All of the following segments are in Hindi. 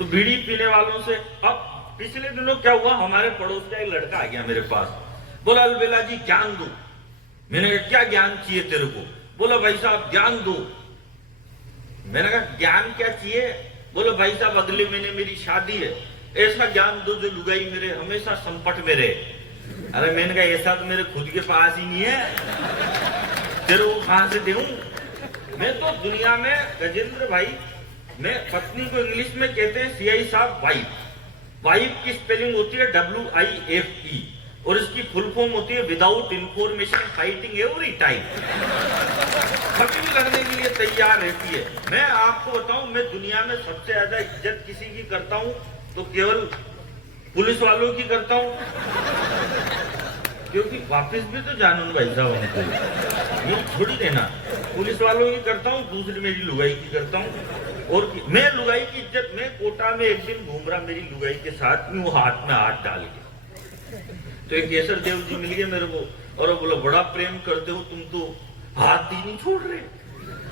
तो बीड़ी पीने वालों से। अब पिछले दिनों क्या हुआ, हमारे पड़ोस का एक लड़का आ गया मेरे पास, बोला अलबेला जी ज्ञान दो। मैंने कहा क्या ज्ञान चाहिए तेरे को? बोला भाई साहब ज्ञान दो। मैंने कहा ज्ञान क्या चाहिए? बोला भाई साहब अगले महीने मेरी शादी है, ऐसा ज्ञान दो जो लुगाई मेरे हमेशा संपट में रहे। अरे मैंने कहा ऐसा तो मेरे खुद के पास ही नहीं है, तेरे को कहां से दूं? मैं तो दुनिया में गजेंद्र भाई, मैं पत्नी को इंग्लिश में कहते हैं सीआई साहब वाइफ। वाइफ की स्पेलिंग होती है WIFE और इसकी फुल फॉर्म होती है without information fighting every time. कभी भी लड़ने के लिए तैयार रहती है। मैं आपको बताऊं, मैं दुनिया में सबसे ज्यादा इज्जत किसी की करता हूं तो केवल पुलिस वालों की करता हूं, क्योंकि वापस भी तो जानून भाई साहब हमको, ये थोड़ी देना। पुलिस वालों की करता हूँ, दूसरी मेरी लुगाई की करता हूँ। और मैं लुगाई की इज्जत, मैं कोटा में एक दिन घूम रहा मेरी लुगाई के साथ में, वो हाथ में हाथ डाल के, तो एक केसर देव जी मिल गए मेरे को और वो बोला बड़ा प्रेम करते हो तुम तो, हाथ ही नहीं छोड़ रहे।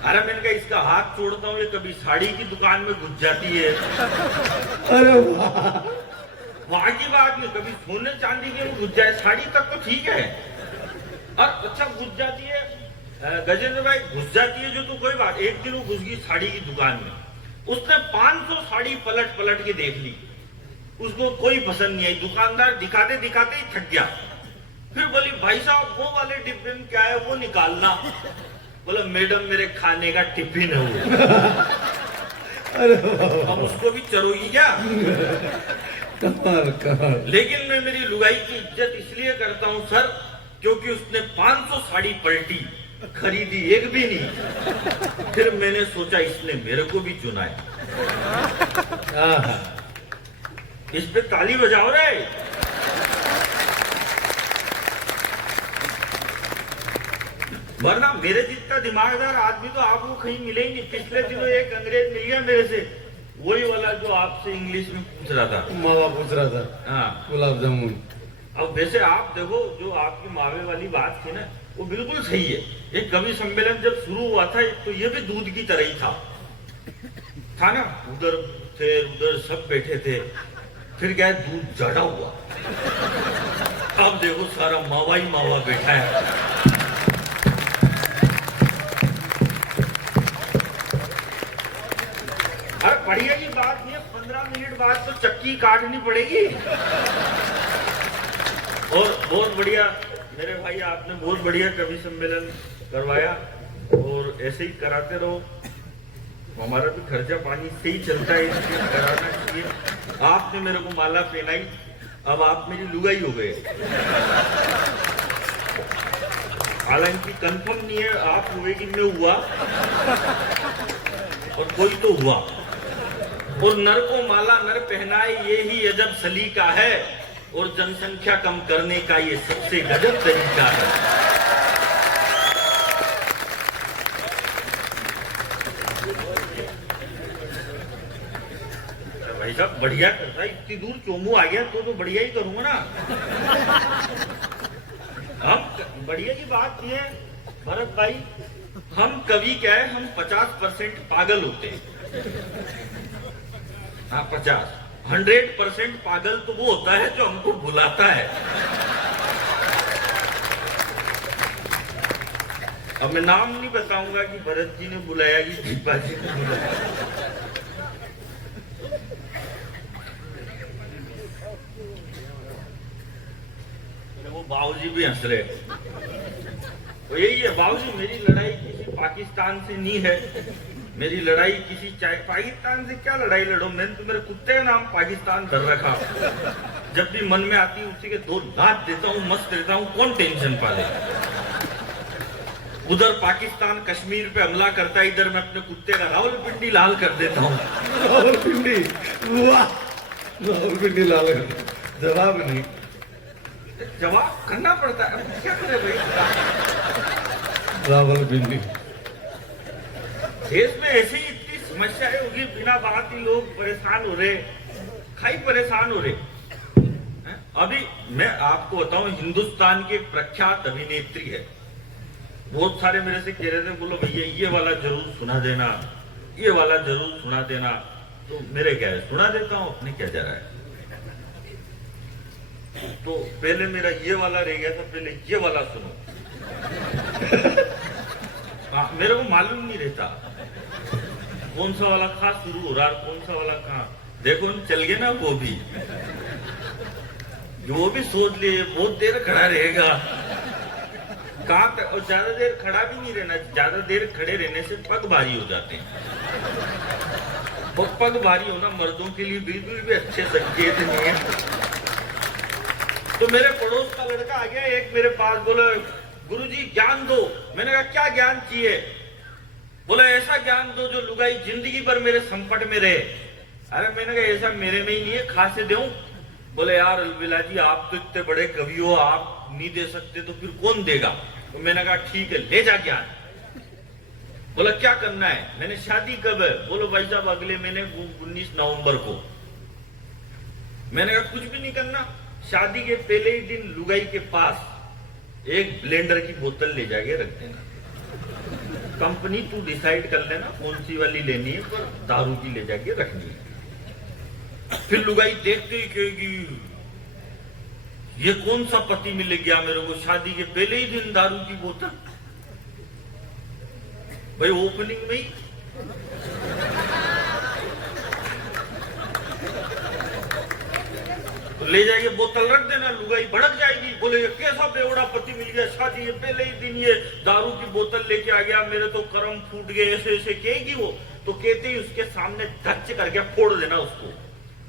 अरे मैंने कहा इसका हाथ छोड़ता हूँ, ये कभी साड़ी की दुकान में घुस जाती है, अरे वाह, वहां की बात नहीं, कभी सोने चांदी के घुस जाए, साड़ी तक तो ठीक है, और अच्छा घुस जाती है गजेंद्र भाई, घुस जाती है जो तो कोई बात। एक दिन वो घुस गई साड़ी की दुकान में, उसने 500 साड़ी पलट पलट के देख ली, उसको कोई पसंद नहीं आई। दुकानदार दिखाते दिखाते ही थक गया, फिर बोली भाई साहब वो वाले डिब्बे में क्या है वो निकालना। बोला मैडम मेरे खाने का टिफिन है वो। अरे अब उसको भी चरोगी क्या? कमाल कमाल। लेकिन मैं मेरी लुगाई की इज्जत इसलिए करता हूं सर, क्योंकि उसने 500 साड़ी पलटी, खरीदी एक भी नहीं। फिर मैंने सोचा इसने मेरे को भी चुना है। इस पे ताली बजाओ रे। वरना मेरे जितना दिमागदार आदमी तो आपको कहीं मिले ही नहीं। पिछले दिनों एक अंग्रेज मिल गया मेरे से, वही वाला जो आपसे इंग्लिश में पूछ रहा था, मावा पूछ रहा था। हाँ गुलाब जामुन। अब वैसे आप देखो, जो आपकी मावे वाली बात थी ना, वो बिल्कुल सही है। एक कवि सम्मेलन जब शुरू हुआ था तो ये भी दूध की तरह ही था ना, उधर थे उधर सब बैठे थे, फिर क्या है दूध जड़ा हुआ, अब देखो सारा मावा ही मावा बैठा है। अरे बढ़िया की बात नहीं है, 15 मिनट बाद तो चक्की काटनी पड़ेगी। और बहुत बढ़िया मेरे भाई, आपने बहुत बढ़िया कवि सम्मेलन करवाया और ऐसे ही कराते रहो, हमारा भी खर्चा पानी से ही चलता है, इसलिए कराना चाहिए। आपने मेरे को माला पहनाई, अब आप मेरी लुगाई हो गए। हालांकि कंफर्म नहीं है आप हुए कि मैं हुआ, और कोई तो हुआ। और नर को माला नर पहनाए ये ही अजब सलीका है, और जनसंख्या कम करने का ये सबसे गजब तरीका है। भाई साहब बढ़िया करता है, इतनी दूर चोमू आ गया तो बढ़िया ही करूंगा ना। हम बढ़िया की बात ये है भरत भाई, हम कवि क्या है, हम 50% पागल होते हैं। हाँ 100% पागल तो वो होता है जो हमको बुलाता है। अब मैं नाम नहीं बताऊंगा कि भरत जी ने बुलाया कि दीपा जी ने बुलाया। वो बाबूजी भी हंस रहे, तो यही है बाबूजी, मेरी लड़ाई किसी पाकिस्तान से नहीं है, मेरी लड़ाई किसी पाकिस्तान से क्या लड़ाई लड़ो, मैंने तो मेरे कुत्ते का नाम पाकिस्तान कर रखा। जब भी मन में आती है उसी के 2 लात देता हूँ, मस्त रहता हूँ, कौन टेंशन पाले। उधर पाकिस्तान कश्मीर पे हमला करता है, इधर मैं अपने कुत्ते का रावलपिंडी लाल कर देता हूँ। रावलपिंडी, वाह, रावलपिंडी लाल कर, जवाब नहीं, जवाब करना पड़ता है, क्या करे भाई। रावलपिंडी। देश में ऐसी इतनी समस्याएं होगी, बिना बात ही लोग परेशान हो रहे, खाई परेशान हो रहे। अभी मैं आपको बताऊं, हिंदुस्तान की एक प्रख्यात अभिनेत्री है, बहुत सारे मेरे से कह रहे थे, बोलो भैया ये वाला जरूर सुना देना, ये वाला जरूर सुना देना। तो मेरे क्या है, सुना देता हूं अपने क्या जा रहा है। तो पहले मेरा ये वाला रह गया था, पहले ये वाला सुनो। हाँ, मेरे को मालूम नहीं रहता कौन सा वाला कहाँ शुरू हो रहा है, कौन सा वाला कहाँ। देखो चल गए ना वो भी सोच लिए बहुत देर खड़ा रहेगा कहाँ तक, और ज्यादा देर खड़ा भी नहीं रहना। ज्यादा देर खड़े रहने से पग भारी हो जाते हैं। वो पग भारी होना मर्दों के लिए बिल्कुल भी अच्छे संकेत नहीं है। तो मेरे पड़ोस का लड़का आ गया एक मेरे पास, बोला गुरुजी ज्ञान दो। मैंने कहा क्या ज्ञान चाहिए? बोला ऐसा ज्ञान दो जो लुगाई जिंदगी भर मेरे संकट में रहे। अरे मैंने कहा ऐसा मेरे में ही नहीं है, कहां से दूं? बोले यार अलबेला जी आप तो इतने बड़े कवि हो, आप नहीं दे सकते तो फिर कौन देगा? तो मैंने कहा ठीक है ले जा ज्ञान। बोला क्या करना है? मैंने शादी कब है? बोलो भाई साहब अगले महीने 19 नवंबर को। मैंने कहा कुछ भी नहीं करना, शादी के पहले ही दिन लुगाई के पास एक ब्लेंडर की बोतल ले जाके रख देना। कंपनी तू डिसाइड कर लेना कौन सी वाली लेनी है, पर दारू की ले जाके रखनी है। फिर लुगाई देखते ही कहेगी ये कौन सा पति मिल गया मेरे को, शादी के पहले ही दिन दारू की बोतल। भाई ओपनिंग में ही तो ले जाएगी बोतल रख देना, लुगाई भड़क जाएगी। बोले ये कैसा बेवड़ा पति मिल गया, शादी के पहले ही दिन ये दारू की बोतल लेके आ गया, मेरे तो कर्म फूट गए, ऐसे ऐसे कहेगी वो। तो कहते ही उसके सामने धच्च करके फोड़ देना उसको,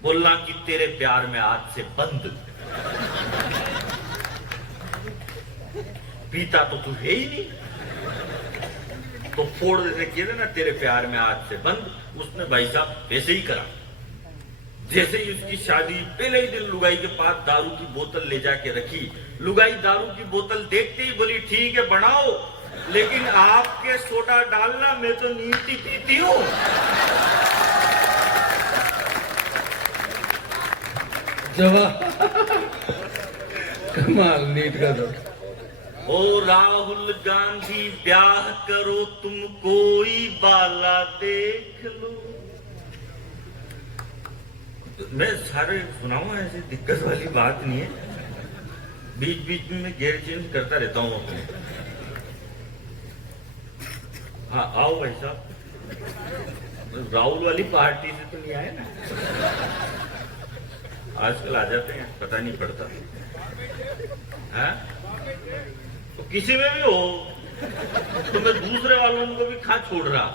बोलना कि तेरे प्यार में आज से बंद। पीता तो तू है ही नहीं, तो फोड़ देने कहते ना तेरे प्यार में आज से बंद। उसने भाई साहब वैसे ही करा। जैसे ही उसकी शादी पहले ही दिन लुगाई के पास दारू की बोतल ले जाके रखी। लुगाई दारू की बोतल देखते ही बोली ठीक है बनाओ, लेकिन आपके सोडा डालना, मैं तो नीति पीती हूं। जवाब कमाल नीट का दो। ओ राहुल गांधी ब्याह करो तुम कोई बाला देख लो। मैं सारे सुनाऊं, ऐसी दिक्कत वाली बात नहीं है। बीच बीच में मैं गेयर चेंज करता रहता हूं अपने। हाँ आओ भाई साहब, राहुल वाली पार्टी से तो नहीं आए ना? आजकल आ जाते हैं, पता नहीं पड़ता है। तो किसी में भी हो तो मैं दूसरे वालों को भी खा छोड़ रहा।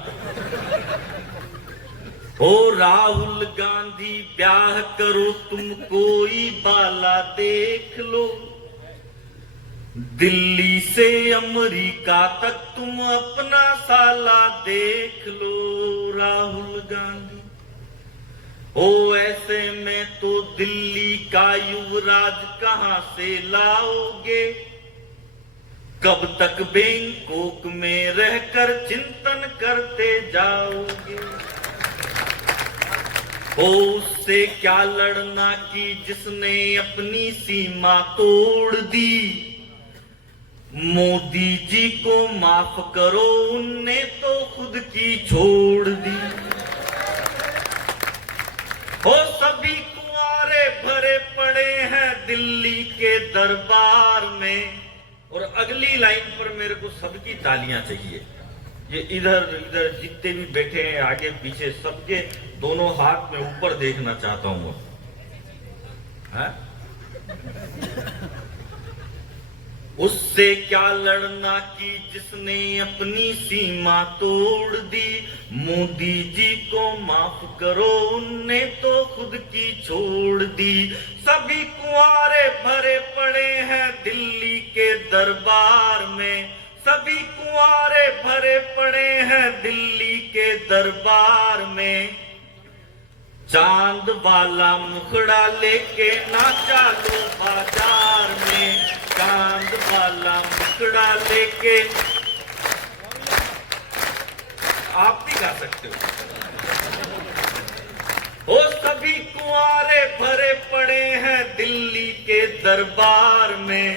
ओ राहुल गांधी ब्याह करो तुम कोई बाला देख लो, दिल्ली से अमेरिका तक तुम अपना साला देख लो। राहुल गांधी ओ ऐसे में तो दिल्ली का युवराज कहां से लाओगे? कब तक बैंकॉक में रहकर चिंतन करते जाओगे? ओ उससे क्या लड़ना कि जिसने अपनी सीमा तोड़ दी? मोदी जी को माफ करो, उनने तो खुद की छोड़ दी। ओ सभी कुंवारे भरे पड़े हैं दिल्ली के दरबार में। और अगली लाइन पर मेरे को सबकी तालियां चाहिए। ये इधर इधर जितने भी बैठे हैं आगे पीछे, सबके दोनों हाथ में ऊपर देखना चाहता हूं। उससे क्या लड़ना कि जिसने अपनी सीमा तोड़ दी? मोदी जी को माफ करो, उनने तो खुद की छोड़ दी। सभी कुंवारे भरे पड़े हैं दिल्ली के दरबार में। सभी कुंवारे भरे पड़े हैं दिल्ली के दरबार में। चांद वाला मुखड़ा लेके नाचा लो बाजार में। चांद वाला मुखड़ा लेके, आप भी गा सकते हो। ओ सभी कुंवारे भरे पड़े हैं दिल्ली के दरबार में।